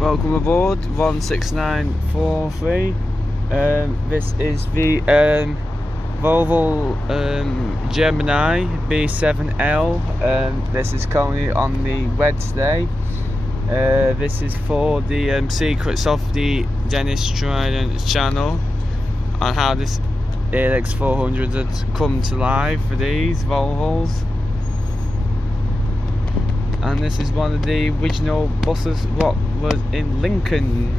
Welcome aboard 16943. This is the Volvo Gemini B7L. This is currently on the Wednesday. This is for the secrets of the Dennis Trident channel on how this ALX400 has come to life for these Volvos. And this is one of the original buses what was in Lincoln.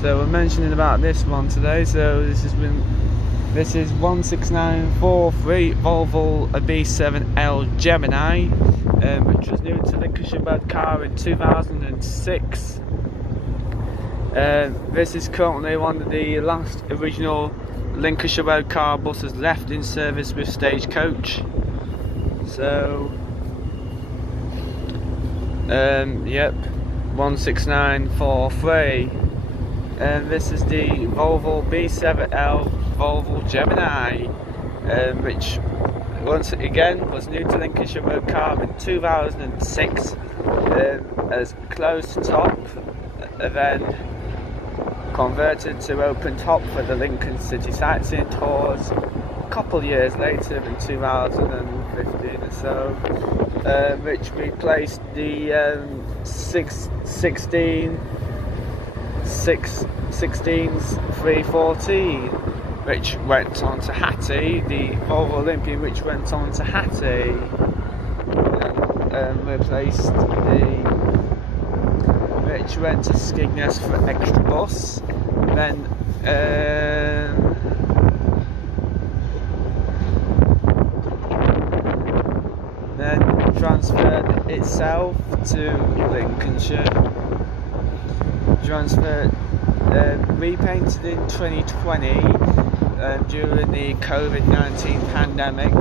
So we're mentioning about this one today. So this is 16943 Volvo B7L Gemini, which was new to Lincolnshire Road car in 2006. This is currently one of the last original Lincolnshire Road car buses left in service with Stagecoach. So yep, 16943. And this is the Volvo B7L Volvo Gemini, which once again was new to Lincolnshire Road car in 2006, as closed top, and then converted to open top for the Lincoln City Sightseeing tours a couple years later in 2015 or so, which replaced the 314, which went on to Hattie, the Volvo Olympian, which went on to Hattie, and replaced the, which went to Skegness for extra bus, then transferred itself to Lincolnshire, repainted in 2020 during the COVID-19 pandemic.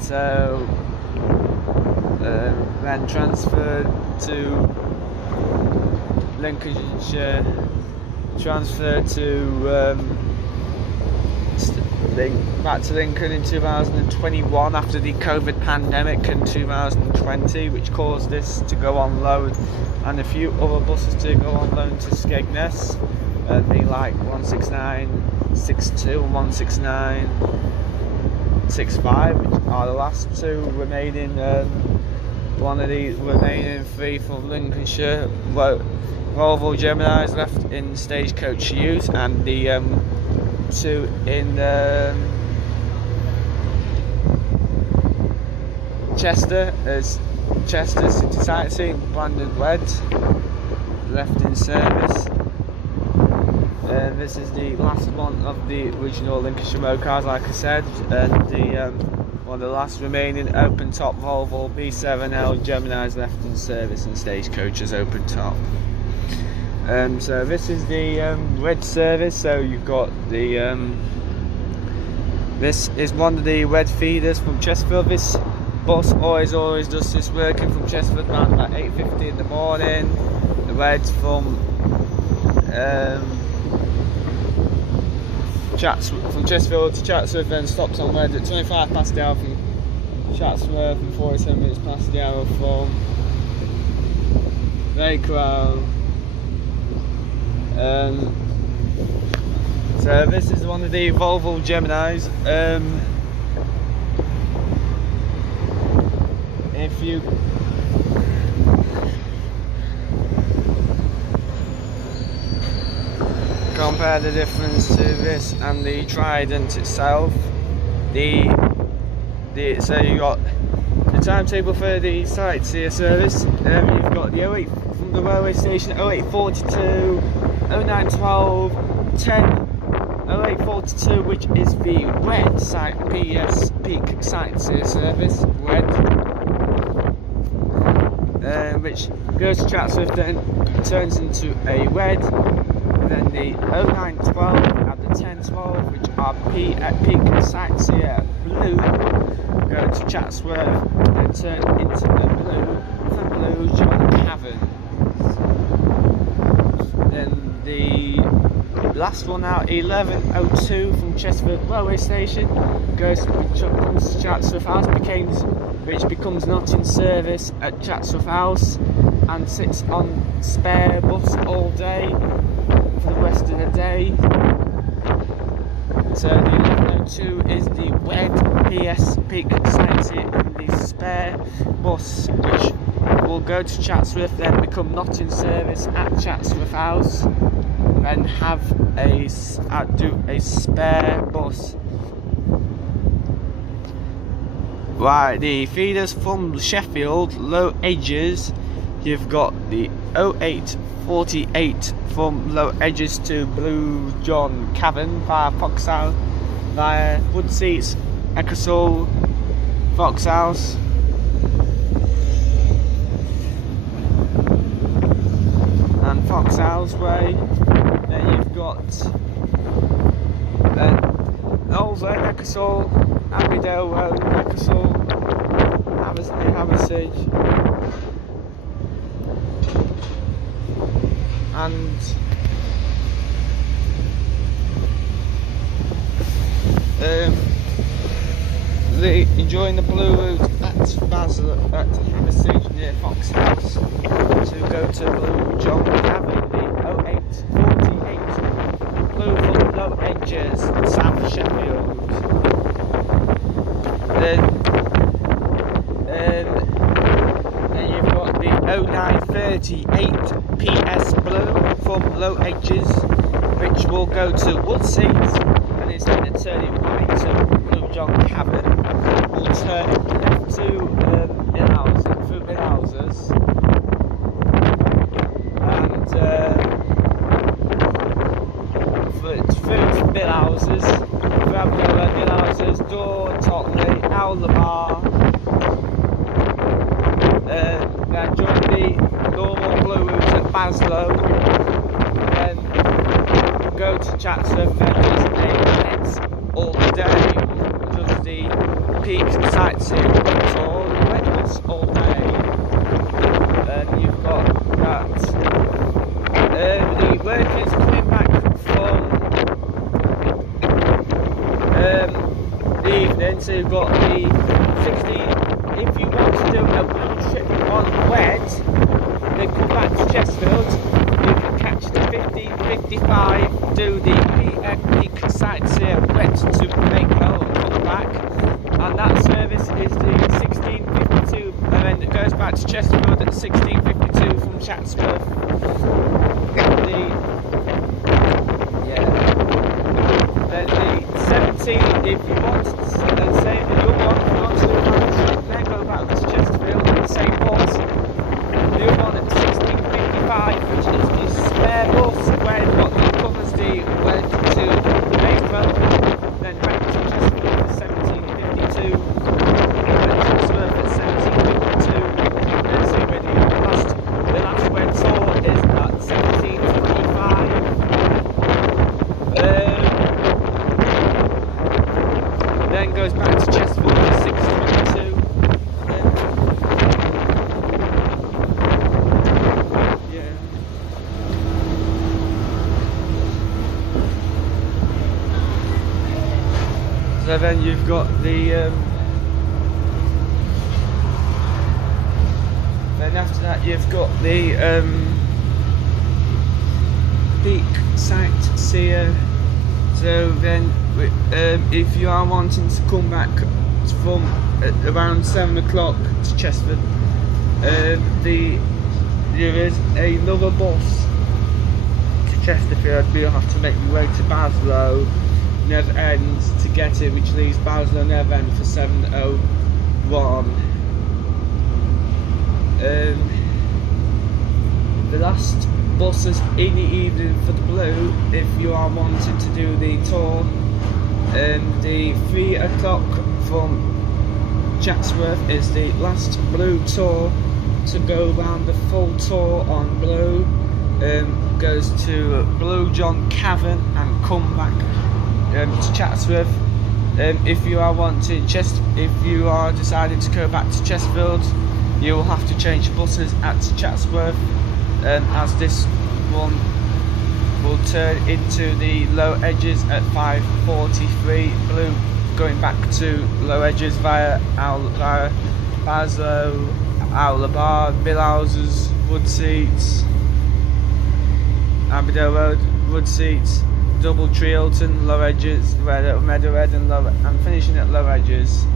So then transferred to Lincolnshire, back to Lincoln in 2021 after the COVID pandemic in 2020, which caused this to go on loan and a few other buses to go on loan to Skegness, being like 16962 and 16965, which are the last two remaining, one of the remaining three from Lincolnshire Volvo Geminis left in Stagecoach use, and the two in Chester City Sightseeing branded red left in service. This is the last one of the original Lincolnshire Road cars, like I said, and the one of the last remaining open top Volvo B7L Geminis left in service and Stagecoach as open top. So this is the red service. So you've got the this is one of the red feeders from Chesterfield. This bus always does this working from Chesterfield around about 8:50 in the morning. The reds from Chesterfield to Chatsworth, then stops on red at 25 past the hour from Chatsworth and 47 minutes past the hour from Raycrow. So this is one of the Volvo Geminis. If you compare the difference to this and the Trident itself, so you got the timetable for the Sightseer service. You've got the 08 from the railway station, 0842, 0912, 10, 0842, which is the red PS Peak Sightseer service, red, which goes to Chatsworth, then turns into a red, and then the 0912 and the 1012, which are Peak Sightseer blue, go to Chatsworth and turn into a blue from Blue John Caverns. Then the last one out, 1102 from Chesterfield railway station, comes to Chatsworth House, becomes which becomes not in service at Chatsworth House and sits on spare bus all day for the rest of the day. So the 1102 is the WED PS Peak Sightseer and the spare bus, which will go to Chatsworth, then become not in service at Chatsworth House, then have a spare bus. Right, the feeders from Sheffield, Low Edges, you've got the 0848 from Low Edges to Blue John Cavern via Foxhouse, via Woodseats, Ecclesall, Foxhouse. And Foxhouse Way. Then you've got Oldsway, Ecclesall, Abbeydale Road, Ecclesall, Haversige, and enjoying the blue route at Basel, at Haversige near Foxhouse to go to Blue John Cavern, the 0848 Blue from Low Edges, South Sheffield. Then you've got the 0938 PS Blue from Low Edges, which will go to Woodseats, and instead of turning right to Blue John Cavern, we'll turn left to through Millhouses, and through Millhouses, Millhouses, Door, Totley, Owler, then join the normal blue route at Baslow, then go to Chatsworth, then just AX all day, just the Peak Sightseer tour, red bus all day. Then you've got that. The workers coming back from the evening, so you've got the 16. If you want to do a round trip on WED, then come back to Chesterfield, you can catch the 15:55, do the Peak Sightseer WED to make home and come back, and that service is the 16:52, and then it goes back to Chesterfield at 16:52 from Chatsworth. Then the 17, if you want to say that you want to then go back to Chesterfield with the same bus. The other one at 16:55, which is the spare bus, where it covers the way to Maidstone, then back to Chesterfield at 17:52, then Chatsworth at 17:52, and so really the last web tour is at 17:25. Then goes back to Chesterfield at 6:22. So then you've got the then after that you've got the Peak Sightseer. So then if you are wanting to come back from around 7 o'clock to Chesterfield, there is another bus to Chesterfield, but you'll have to make your way to Baslow Never Ends to get it, which leaves Baslow Never End for 7:01. The last buses in the evening for the blue, if you are wanting to do the tour, the 3 o'clock from Chatsworth is the last blue tour to go around the full tour on blue. Goes to Blue John Cavern and come back to Chatsworth. If you are deciding to go back to Chesterfield, you will have to change buses at Chatsworth, as this one will turn into the Low Edges at 5:43 blue, going back to Low Edges via Baslow, Owler Mill Houses, Wood Seats, Aberdale Road, Wood Seats, Double Tree Hilton, Low Edges, Meadowhead, and I'm finishing at Low Edges.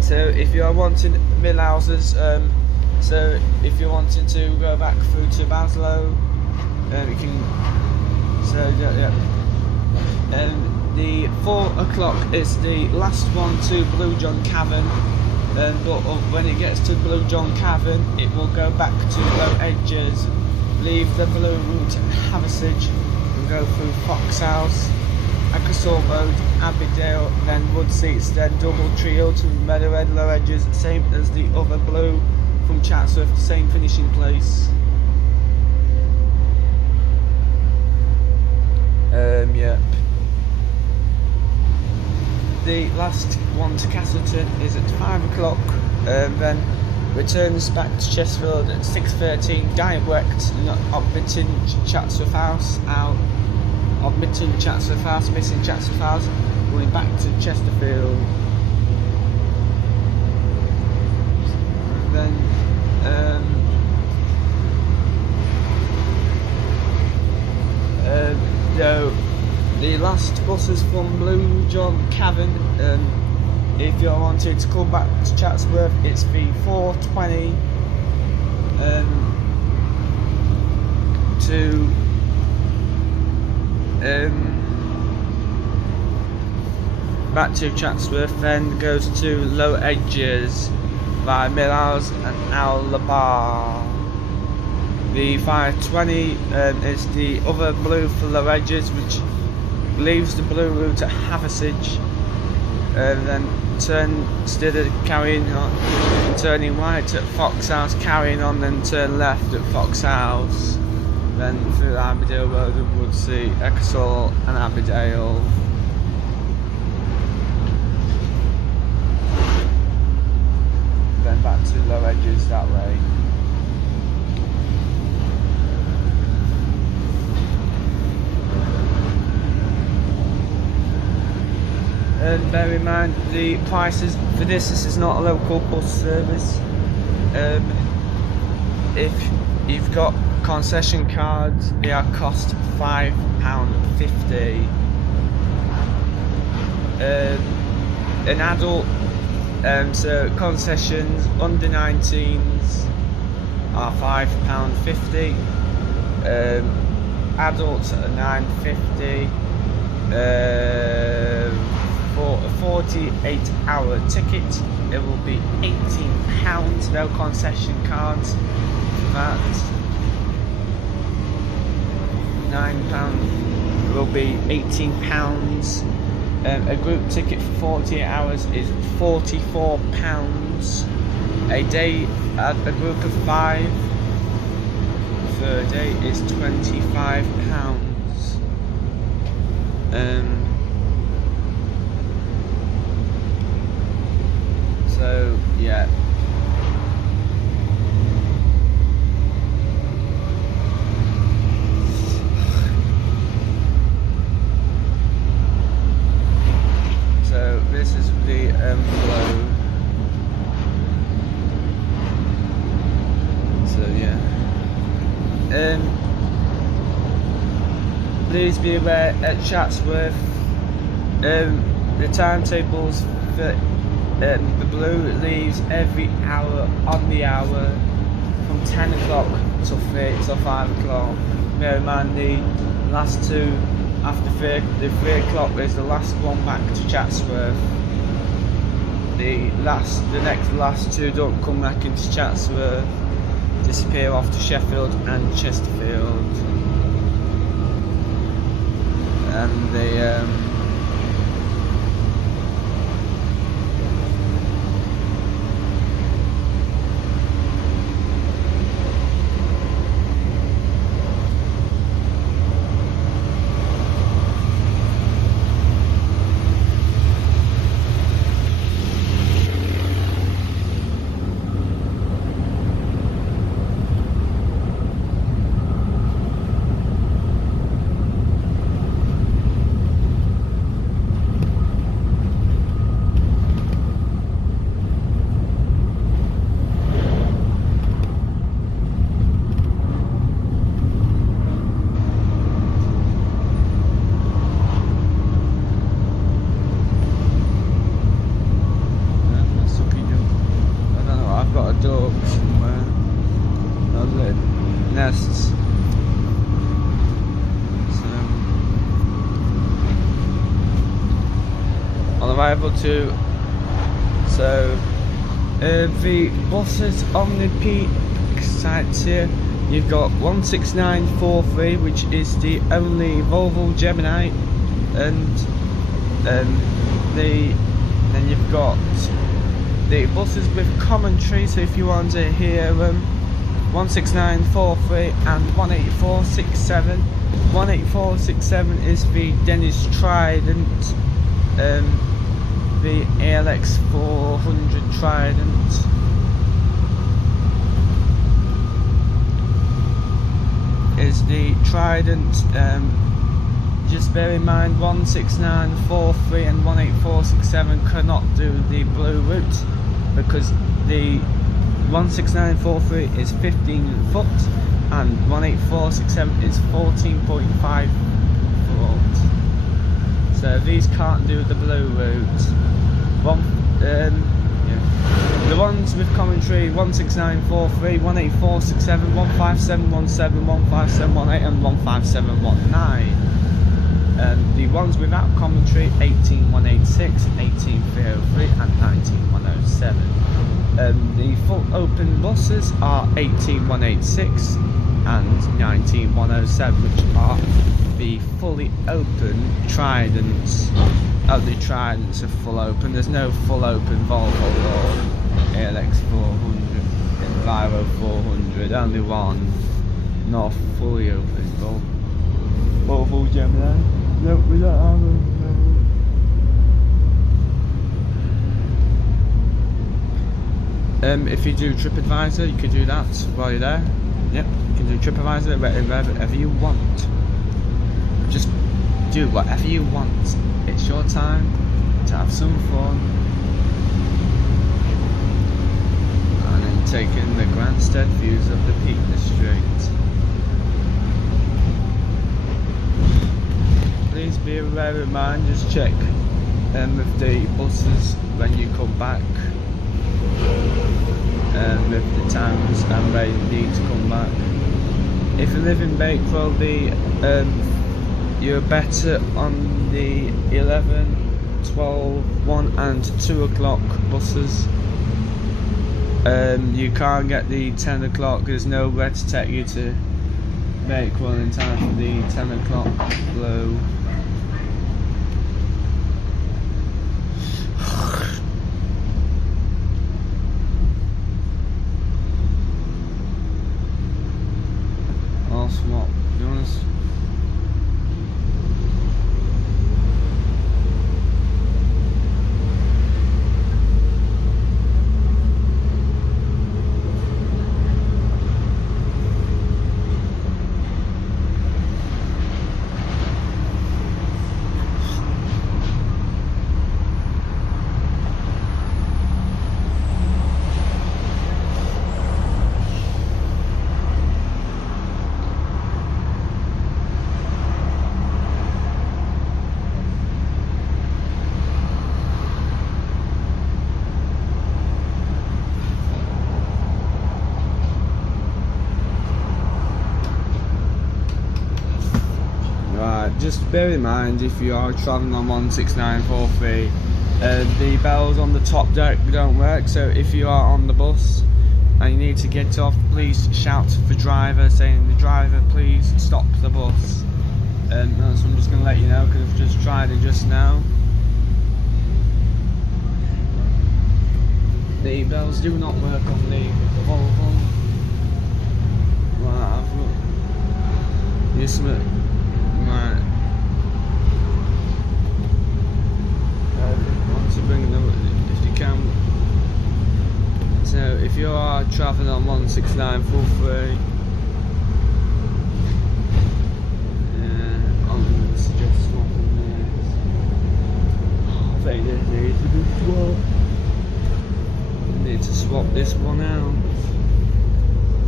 So if you're wanting Mill Houses, so if you're wanting to go back through to Baslow, you can. So yeah. The 4 o'clock is the last one to Blue John Cavern, but when it gets to Blue John Cavern, it will go back to Low Edges, leave the blue route at Haversige, and go through Fox House, Akersall Road, Abbeydale, then Wood Seats, then Double Tree Hilton, Meadowhead, Low Edges, same as the other blue from Chatsworth, same finishing place. Yeah. The last one to Castleton is at 5 o'clock, then returns back to Chesterfield at 6:13, direct omitting Chatsworth House, missing Chatsworth House, going back to Chesterfield. Then the last buses from Blue John Cavern, if you're wanting to come back to Chatsworth, it's the 4:20 to back to Chatsworth, then goes to Low Edges by Millhouse and Owler. The 5:20 is the other blue for Low Edges, which leaves the blue route at Haversige, then instead of carrying on, turning right at Fox House, carrying on, then turn left at Fox House, then through Abbeydale Road and Woodsea, Ecclesall and Abbeydale. Then back to Low Edges that way. And bear in mind the prices for this is not a local bus service. If you've got concession cards, they are cost £5.50. An adult, so concessions under 19s are £5.50. Adults are £9.50. For a 48-hour ticket, it will be £18. No concession cards. That £9 will be £18. A group ticket for 48 hours is £44. A day at a group of 5 for a day is £25. So yeah. So this is the flow. So yeah. Please be aware at Chatsworth, the timetables for the blue leaves every hour on the hour from 10 o'clock till 5 o'clock. Bear in mind the last two after 3 o'clock is the last one back to Chatsworth. The last two don't come back into Chatsworth, disappear off to Sheffield and Chesterfield. And the stuck somewhere. Those little nests. So on arrival to the buses on the peak Sightseer, you've got 16943, which is the only Volvo Gemini, and then you've got the buses with commentary. So if you want to hear 16943 and 18467, 18467 is the Dennis Trident, the ALX 400 Trident. Is the Trident. Just bear in mind 16943 and 18467 cannot do the blue route, because the 16943 is 15 foot and 18467 is 14.5 foot. So these can't do the blue route. The ones with commentary: 16943, 18467, 15717, 15718 and 15719. The ones without commentary: 18186, 18303 and 19107. The full open buses are 18186 and 19107, which are the fully open Tridents. Oh, the Tridents are full open. There's no full open Volvo or ALX 400 and Viro 400. Only one not fully open Volvo Gemini. No, we don't have them. If you do TripAdvisor, you can do that while you're there. Yep, you can do TripAdvisor wherever you want. Just do whatever you want. It's your time to have some fun. And then take in the Grandstead views of the Peak District. Please be aware of mine, just check with the buses when you come back, with the times and where you need to come back. If you live in Bakewell, you're better on the 11, 12, 1 and 2 o'clock buses. You can't get the 10 o'clock, there's nowhere to take you to Bakewell in time for the 10 o'clock flow. I'll swap, you want to just bear in mind, if you are travelling on 16943, the bells on the top deck don't work. So if you are on the bus and you need to get off, please shout for driver, saying, "The driver, please stop the bus." So I'm just going to let you know, because I've just tried it just now. The bells do not work on the Volvo. Right, I've got yes, right. To bring them if you can. So if you are travelling on 16943, I'm going to suggest swapping this. I think this needs to be swapped. I need to swap this one out.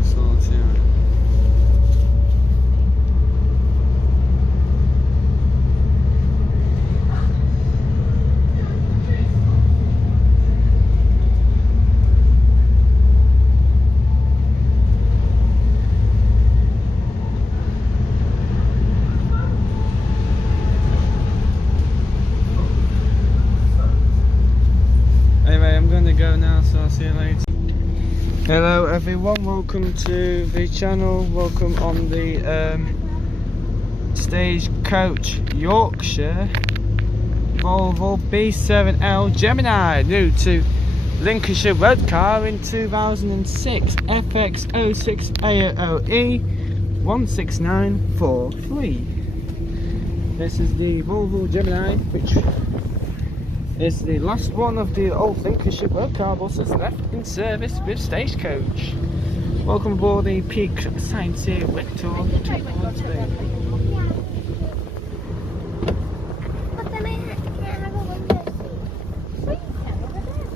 Sort it. Hello everyone, welcome to the channel, welcome on the Stagecoach Yorkshire Volvo B7L Gemini, new to Lincolnshire road car in 2006, FX06 AOE 16943. This is the Volvo Gemini, which is the last one of the old Lincolnshire road car buses left in service with Stagecoach. Welcome aboard the peak Sightseer wet tour towards Bay. But then I can't have a window seat. So you can over there.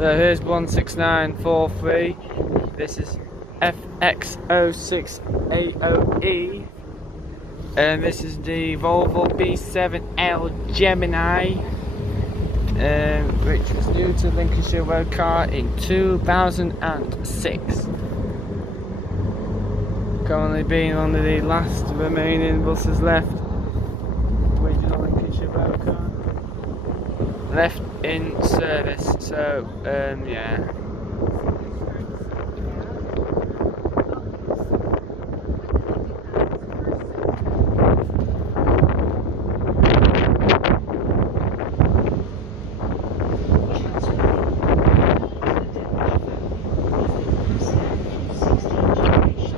So here's 16943. This is FX06 AOE, and this is the Volvo B7L Gemini, which was new to Lincolnshire road car in 2006. Currently being one of the last remaining buses left, original Lincolnshire road car left in service. So yeah.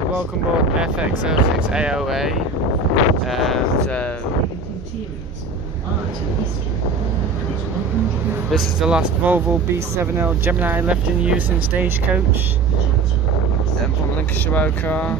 Welcome aboard FX06 AOA, and this is the last Volvo B7L Gemini left in use in Stagecoach, and from Lincolnshire road car.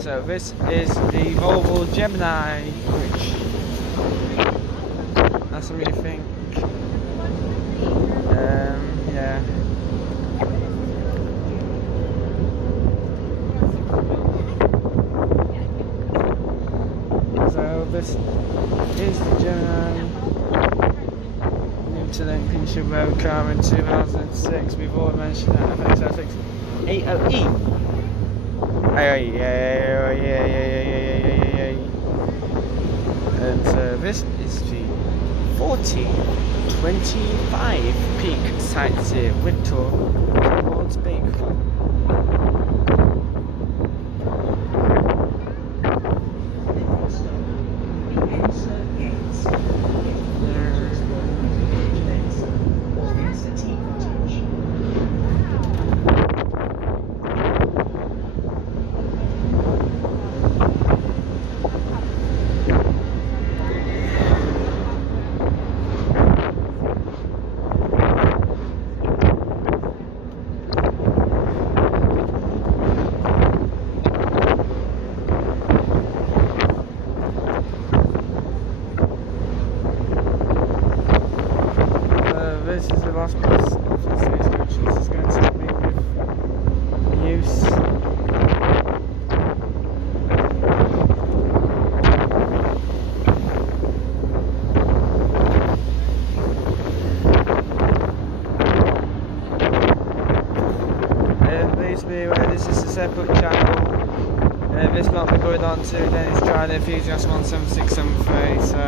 So this is the Volvo Gemini, which that's what you think. Yeah. So this is the Gemini, new to Lincolnshire road car in 2006. We've already mentioned that FX06 AOE. And this is the 1425 peak Sightseer wind tour towards Baker. This is the last bus of the Stagecoach. This is going to be with use. Please be aware this is a separate channel. This not be going on to Dennis Drive Enthusiast 17673. So.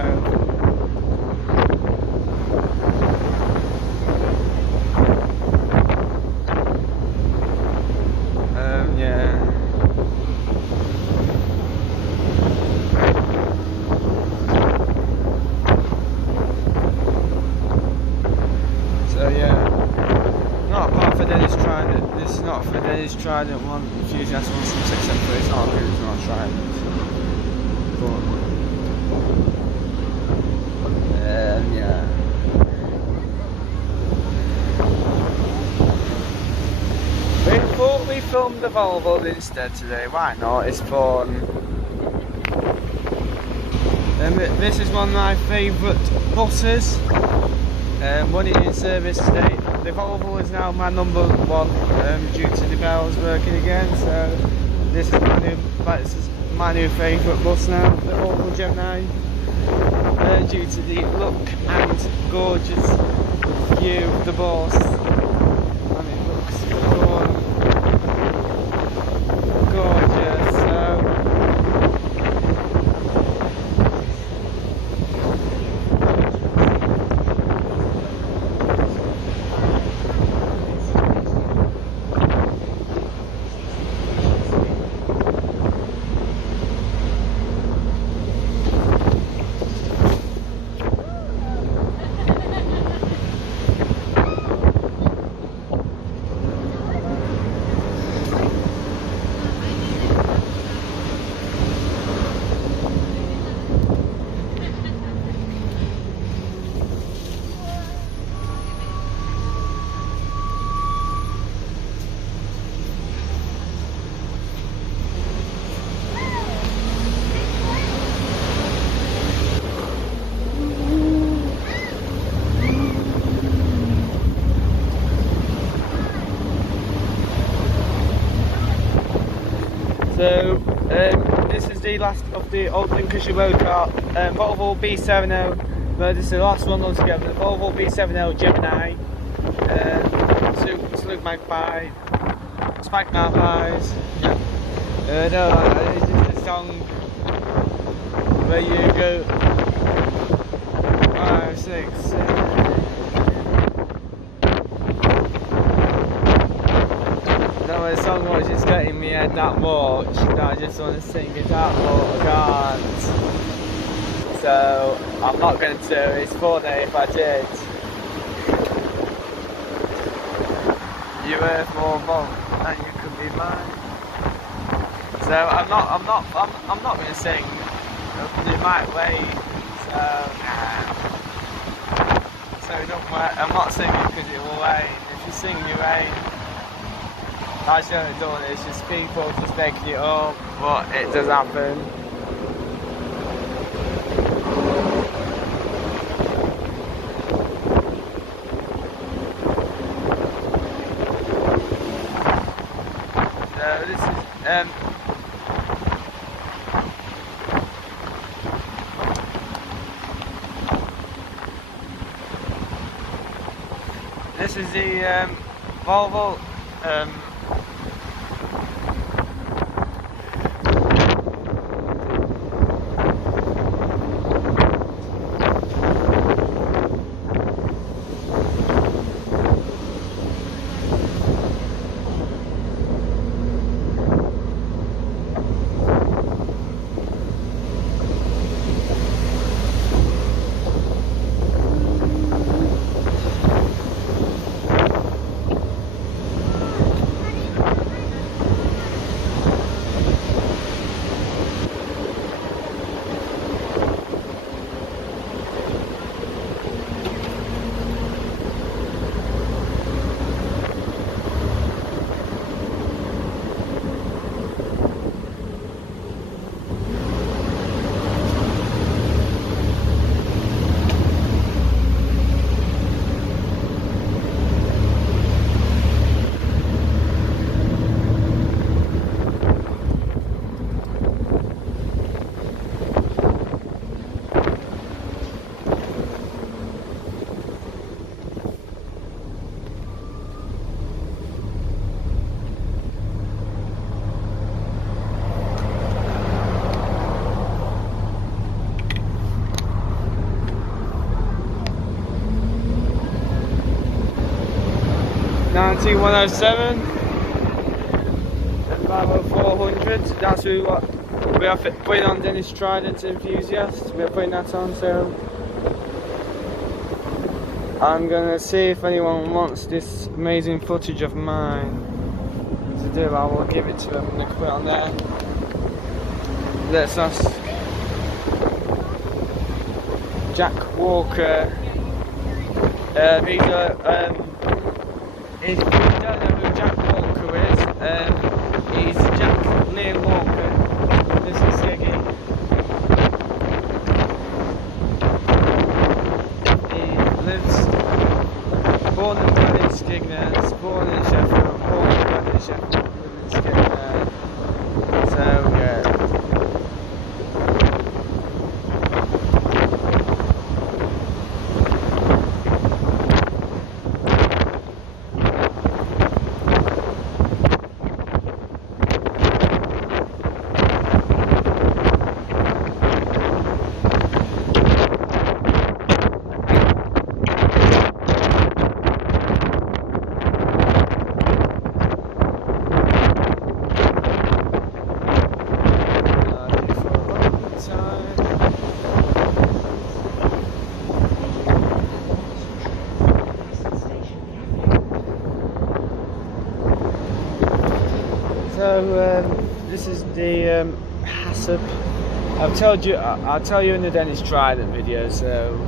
This is not for Dennis Trident one enthusiast 17673. It's not good, it's not Trident. But yeah. film the Volvo instead today. Why not? It's fun. This is one of my favourite buses. One in service today. The Volvo is now my number one due to the bells working again. So this is my new favourite bus now, the Volvo Gemini. Due to the look and gorgeous view of the bus, and it looks gorgeous. So this is the last of the old Lincolnshire road car, Volvo B70. But this is the last one altogether. The Volvo B70 Gemini, Salute Magpie, Spike Magpies. No, it's just a song where you go 5, 6, 7. The song was just getting me head that much that I just want to sing it out, but I can't. So I'm not going to. It's funny if I did. You're worth more than you could be mine. So I'm not going to sing. You might wait. So don't wait. I'm not singing because it will rain. If you sing, you rain. I shouldn't have done it, it's just people just making it up, but it does happen. So this is the Volvo T107 and 50400. That's what we are putting on Dennis Trident Enthusiast. We're putting that on, so I'm gonna see if anyone wants this amazing footage of mine to do. I will give it to them. I'm gonna put it on there. Let's ask Jack Walker. If you don't know who Jack Walker is, He's Jack Lee Walker. This is Siggy. He lives, born and bred in Skegness, born in Sheffield, born and bred in Sheffield, lives in Skegness. So yeah. So this is the HACCP. I'll tell you in the Dennis Trident video. So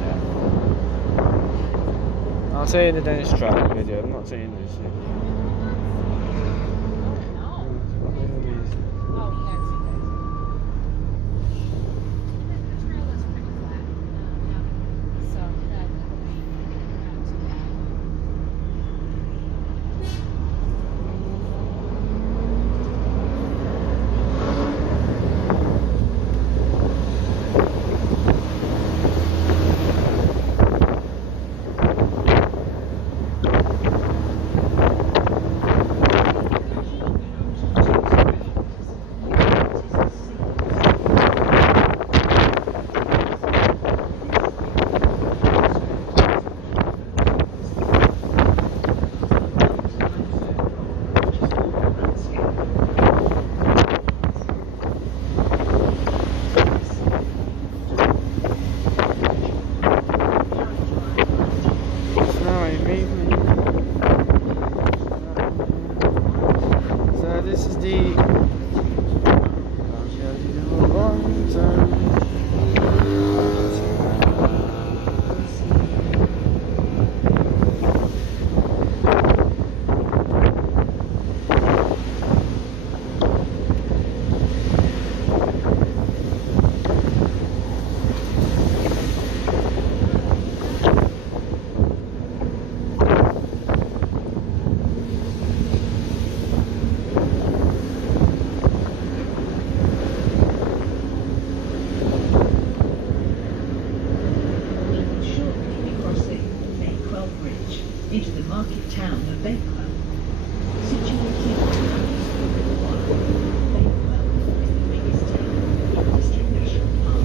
yeah. I'll tell you in the Dennis Trident video. I'm not saying this. This is the into the market town of Bakewell. Situated on Bakewell is the biggest town in District National Park.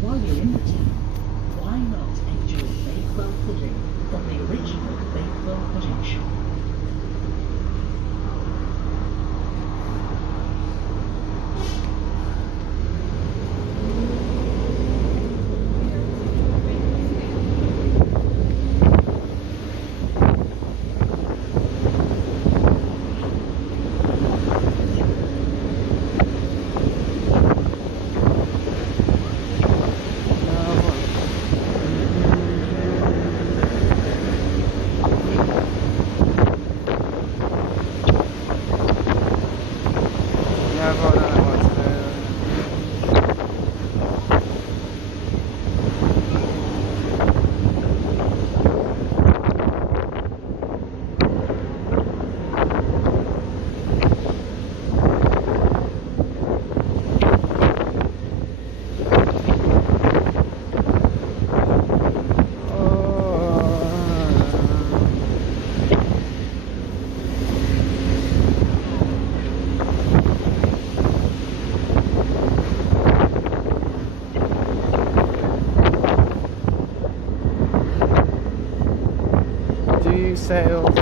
While you're in the town, why not enjoy Bakewell pudding from the original Bakewell pudding shop? Sales.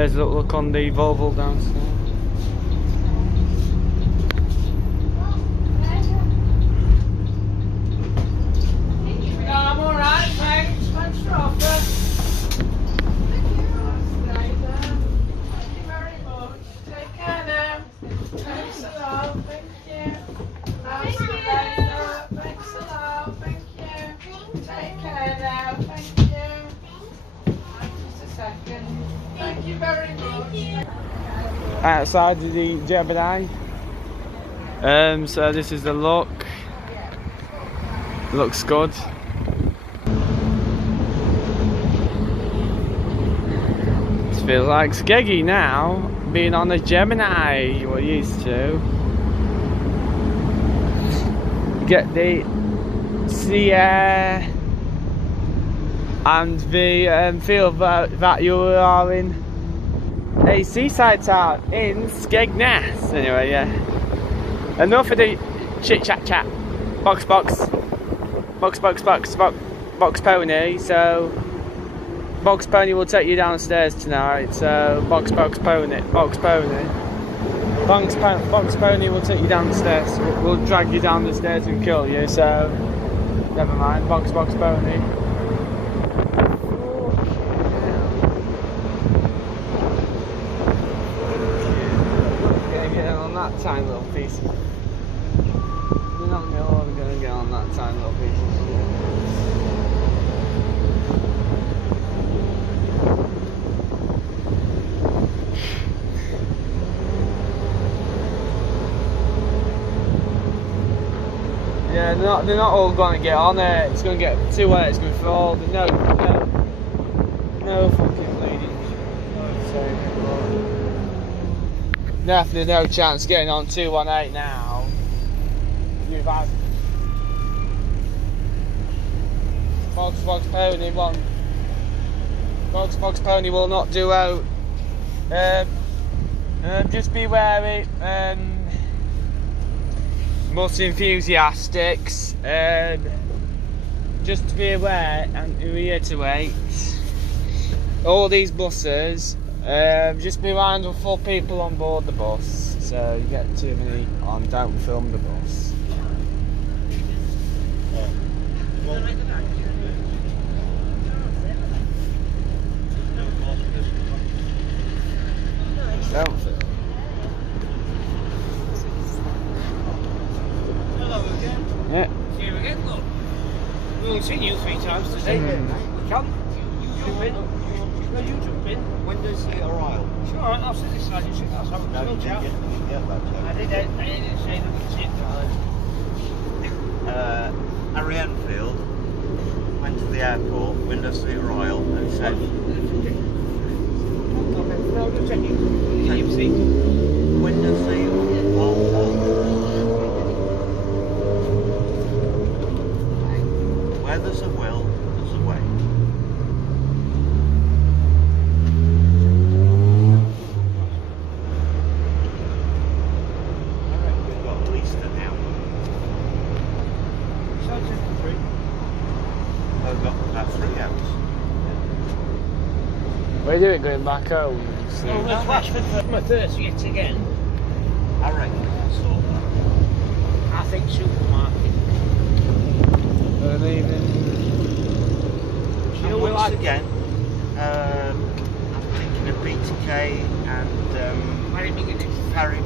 There's a look on the Volvo downstairs. I'm alright, thanks. Thanks for offering. Thank you very much. Take care now. Thanks a lot. Thank you. Thanks a lot. Thank you. Take care now. Thank you. Just a second. Thank you very much. Outside of the Gemini. So this is the look. Looks good. It feels like skeggy now, being on a Gemini we're used to. Get the sea air and the feel that you are in a seaside town in Skegness. Anyway, yeah. Enough of the chit chat. Box pony. So box pony will take you downstairs tonight. So box pony will take you downstairs. We'll drag you down the stairs and kill you. So never mind. Box pony. That tiny little piece. We're not going to get on that tiny little piece of shit. Yeah, they're not all going to get on it. It's going to get too wet. It's going to fall. No fucking bleeding. Definitely no chance getting on 218 now. You've had Box Pony one. Box Pony will not do out. Just be wary. Most enthusiastics. Just to be aware and reiterate. All these buses. Just be mindful of people on board the bus, so you get too many on, don't film the bus. Don't film. Hello again. Yeah. See you again, look. We've only seen you 3 times today. Come. You jump in. No, you jump in. Window seat or aisle? Sure, I'll sit this side. You sit that side. No, you didn't get that, Joe. I didn't say that we sit. Harry Enfield went to the airport, window seat or aisle, and said, Okay, no, just checking. Keep seat. window seat or aisle? Where there's a will, there's a way. I reckon we've got at least an hour. So, 3. I've got about 3 hours. What are you doing going back home? So, we're flash for my 30th again. I reckon we'll sort that. I think supermarket. We're leaving. You know, And we once like again, I'm thinking of BTK and Harry McGinnis. Paddy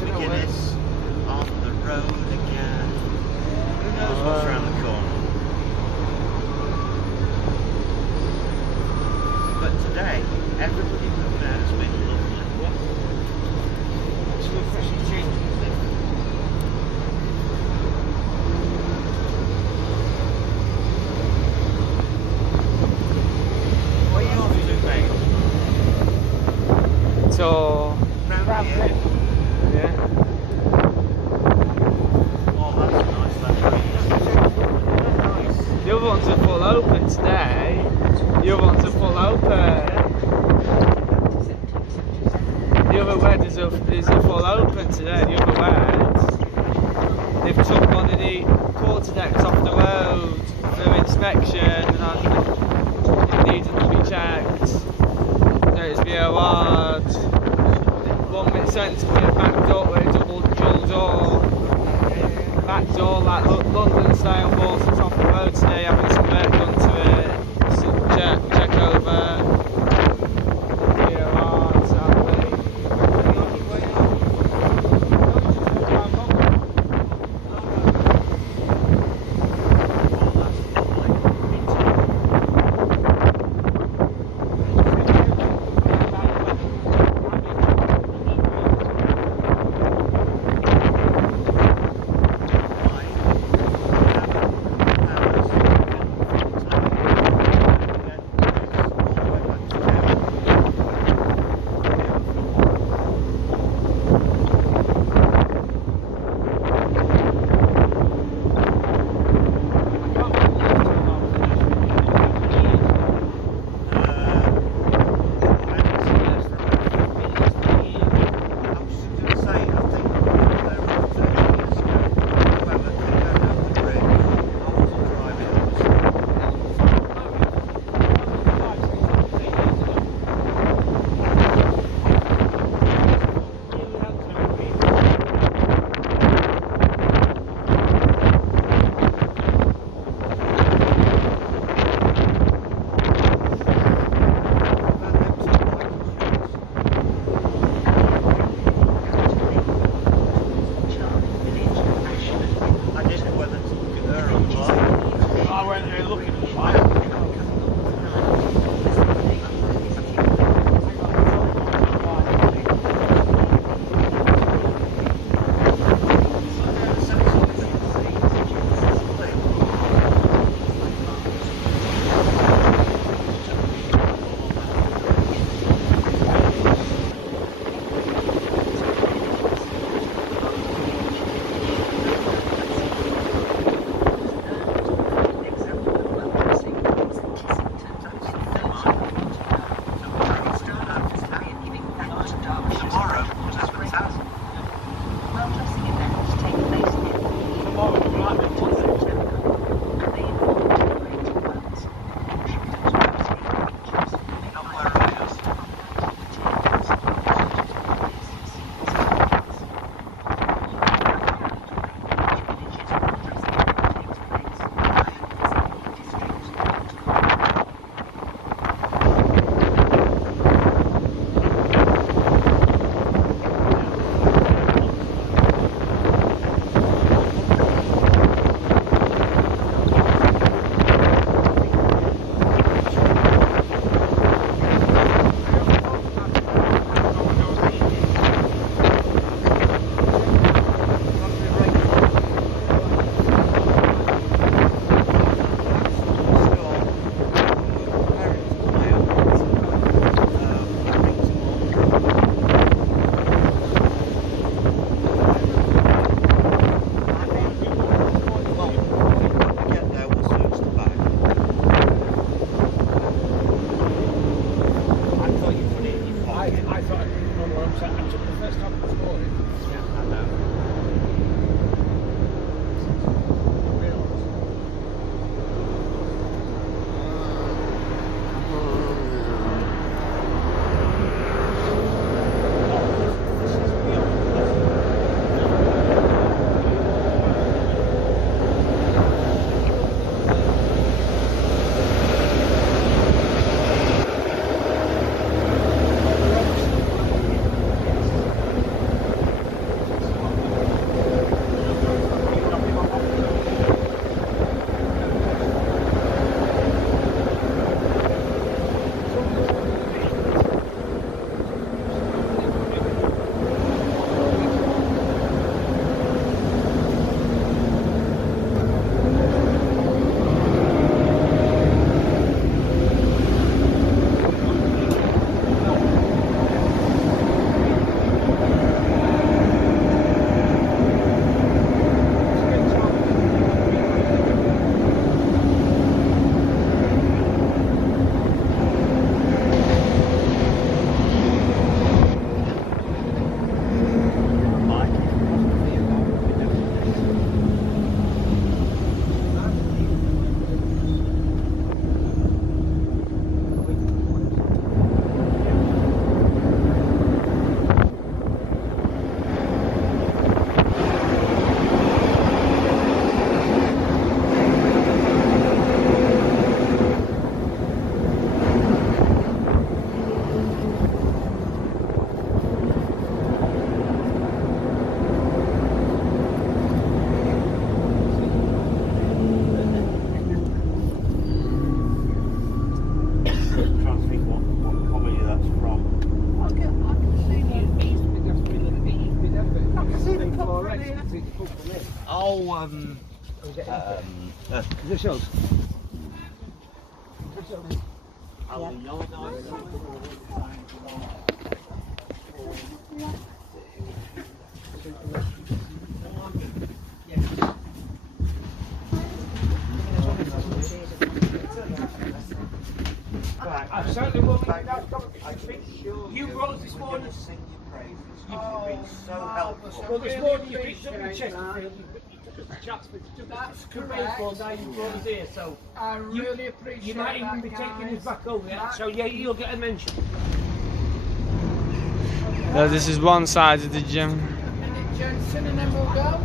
McGuinness on the road again. Who knows what's around the corner? But today, everybody who has been lovely. It's a refreshing change, isn't it? What are you off to, mate? So, Round here? yeah. Oh, that's nice, that green. The other ones are full open today. The other ones are full open. The other wed is a full open today. The other wed. They've took one of the quarter decks off the road for inspection and it needed to be checked. So it's VOR. to be a back door with a double dual door. Back door like London style, bought it off the road today, having some work done to it. Some check over. Oh, Is it shows? I certainly will make that comment. You brought us this morning. You've been so helpful. Well, this morning you picked up in Chesterfield. That's correct. Now you brought us here, so I really appreciate you might even be taking us back over there. So yeah, you'll get a mention. So this is one side of the gym. A minute, Jensen, and then we'll go.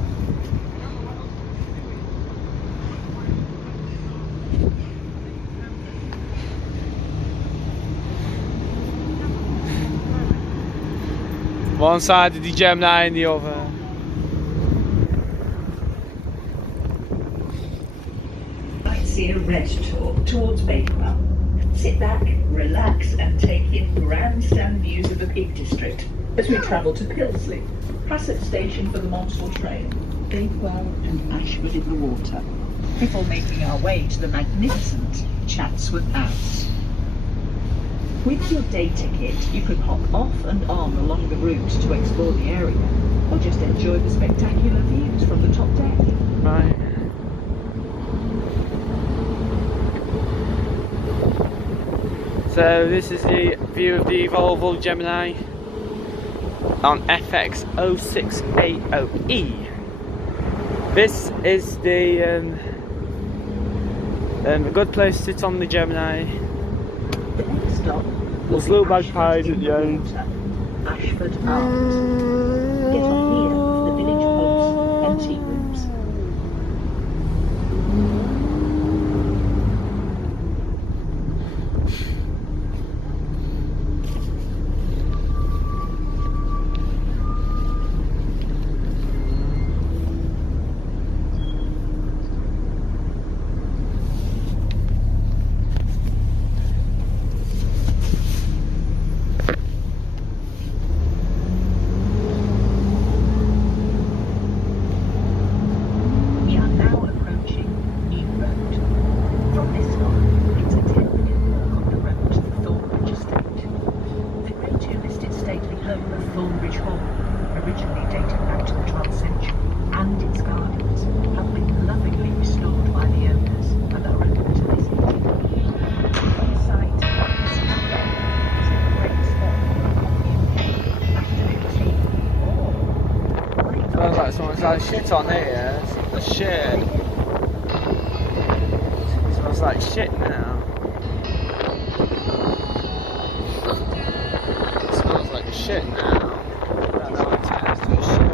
One side of the Gemini and the other. Sightseer Red Tour towards Bakewell. Sit back, relax and take in grandstand views of the Peak District as we travel to Pilsley, Prassett Station for the Monsell Trail, Bakewell and Ashford in the water, before making our way to the magnificent Chatsworth House. With your day ticket, you can hop off and on along the route to explore the area, or just enjoy the spectacular views from the top deck. Right. So this is the view of the Volvo Gemini on FX06 AOE. This is the a good place to sit on the Gemini. The next stop There's little magpies at the end. Ashford Arms. Get on here for the village pubs and tea rooms. Smells like someone's had shit on here. The shit. It smells like shit now. It smells like shit now. I don't know what it is to a shit.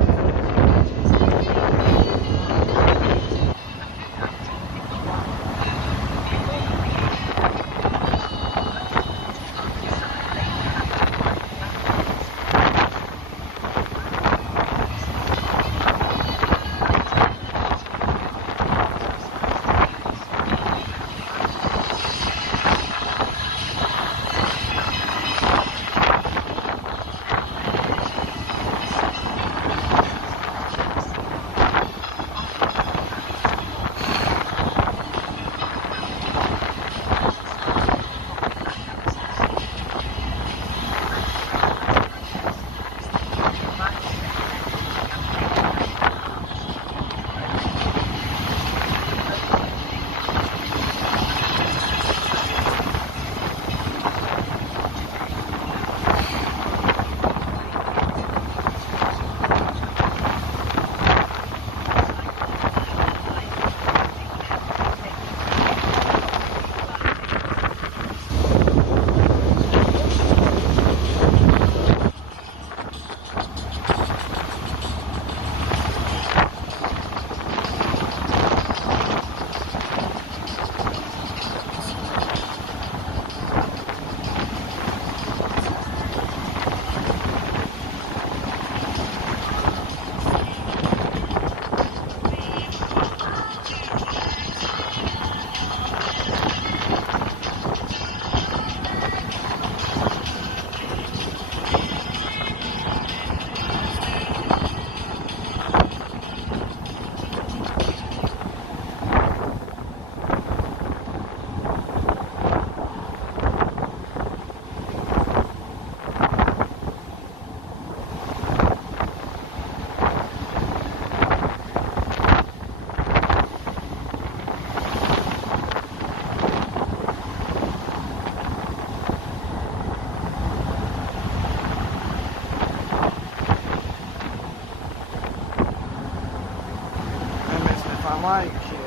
don't like you.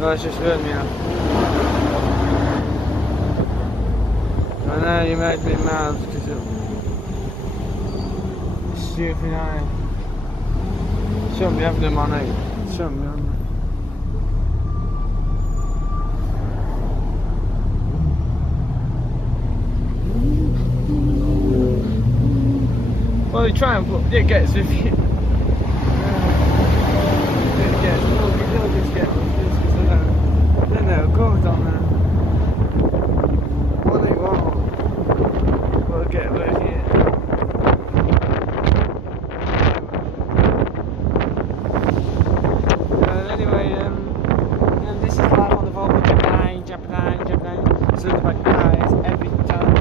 No, it's just hurt me up. I know you made me mad because of stupid eye. Shouldn't be having them on it. Shouldn't be on it. Well, we try and put it gets with you. It gets, well, we will just get with this because I don't know, goes on there. What they want, we'll get with you. Anyway, this is live on the Volvo Gemini. So the back guys every time.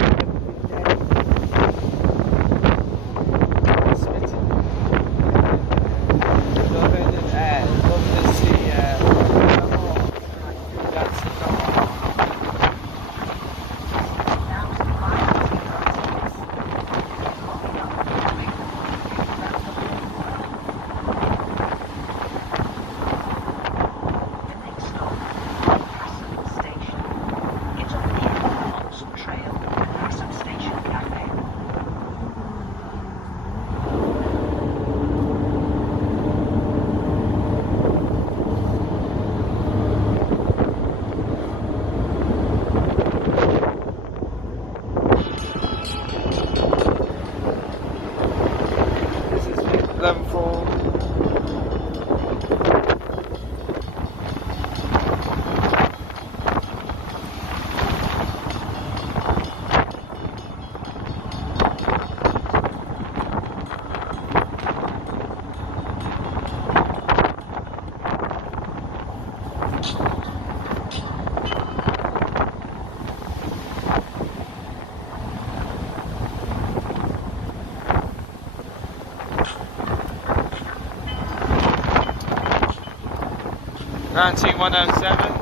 $19,107.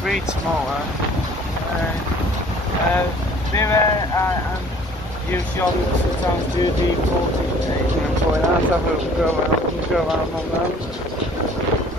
Free tomorrow. Mirror and use John sometimes do the 14 days and I'll have a go around on them.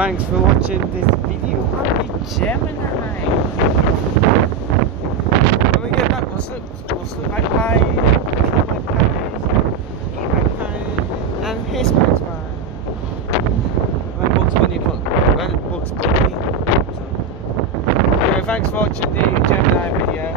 thanks for watching this video on the Gemini. When we get back, we'll slip magpies, kill magpies, eat magpies, and hiss magpies. When Bugs Bunny Anyway, thanks for watching the Gemini video.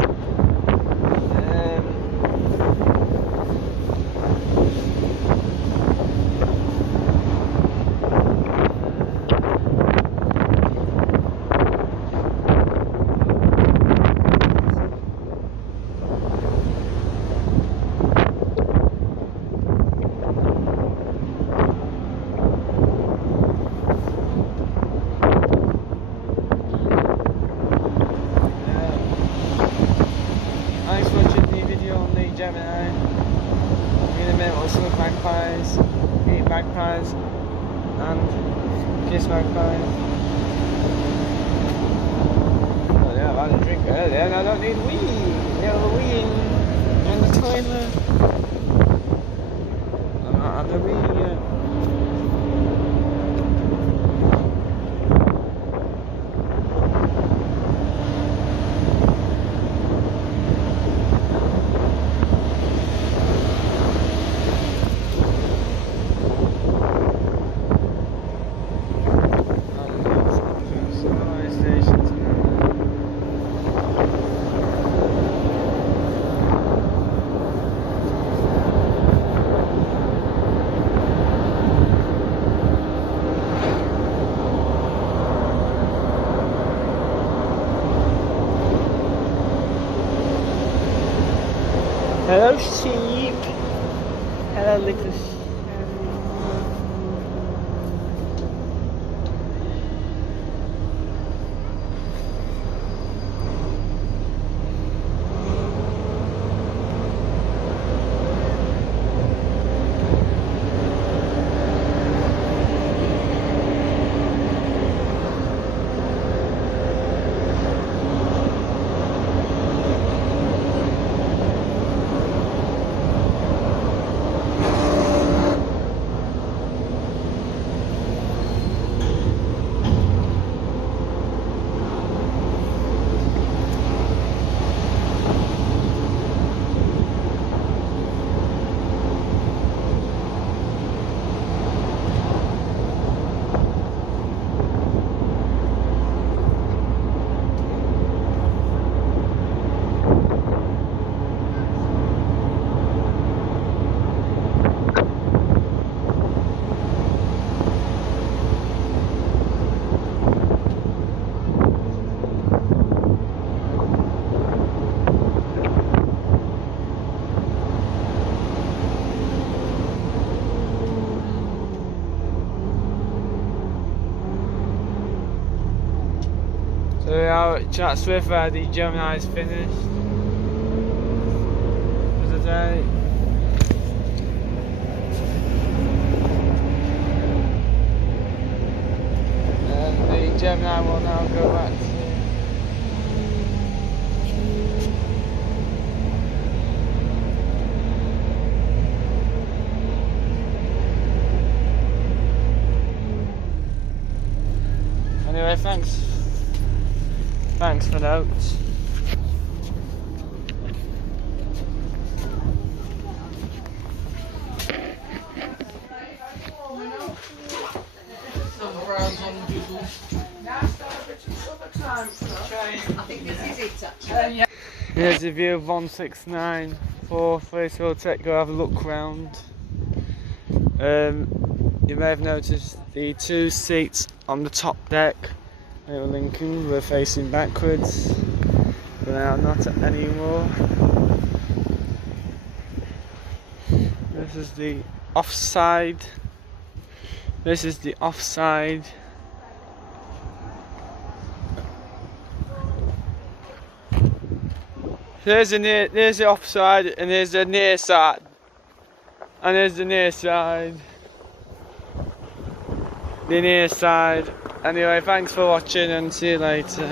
Thanks for watching the video on the Gemini. In a minute we'll smoke magpies, eat magpies, and kiss magpies. Oh yeah, I've had a drink earlier and I don't need wee. Yeah, the wee in the toilet. I'm not having a wee yet. Hello sheep. Hello little sheep. So we are at Chesterfield where the Gemini is finished for the day. And the Gemini will now go back to anyway, thanks for notes. Here's a view of 169 for Stagecoach. Go have a look round. You may have noticed the two seats on the top deck. They were Lincoln, were facing backwards, but now not anymore. This is the offside. This is the offside. There's the offside, and there's the near side, and there's the near side. The near side. Anyway, thanks for watching and see you later.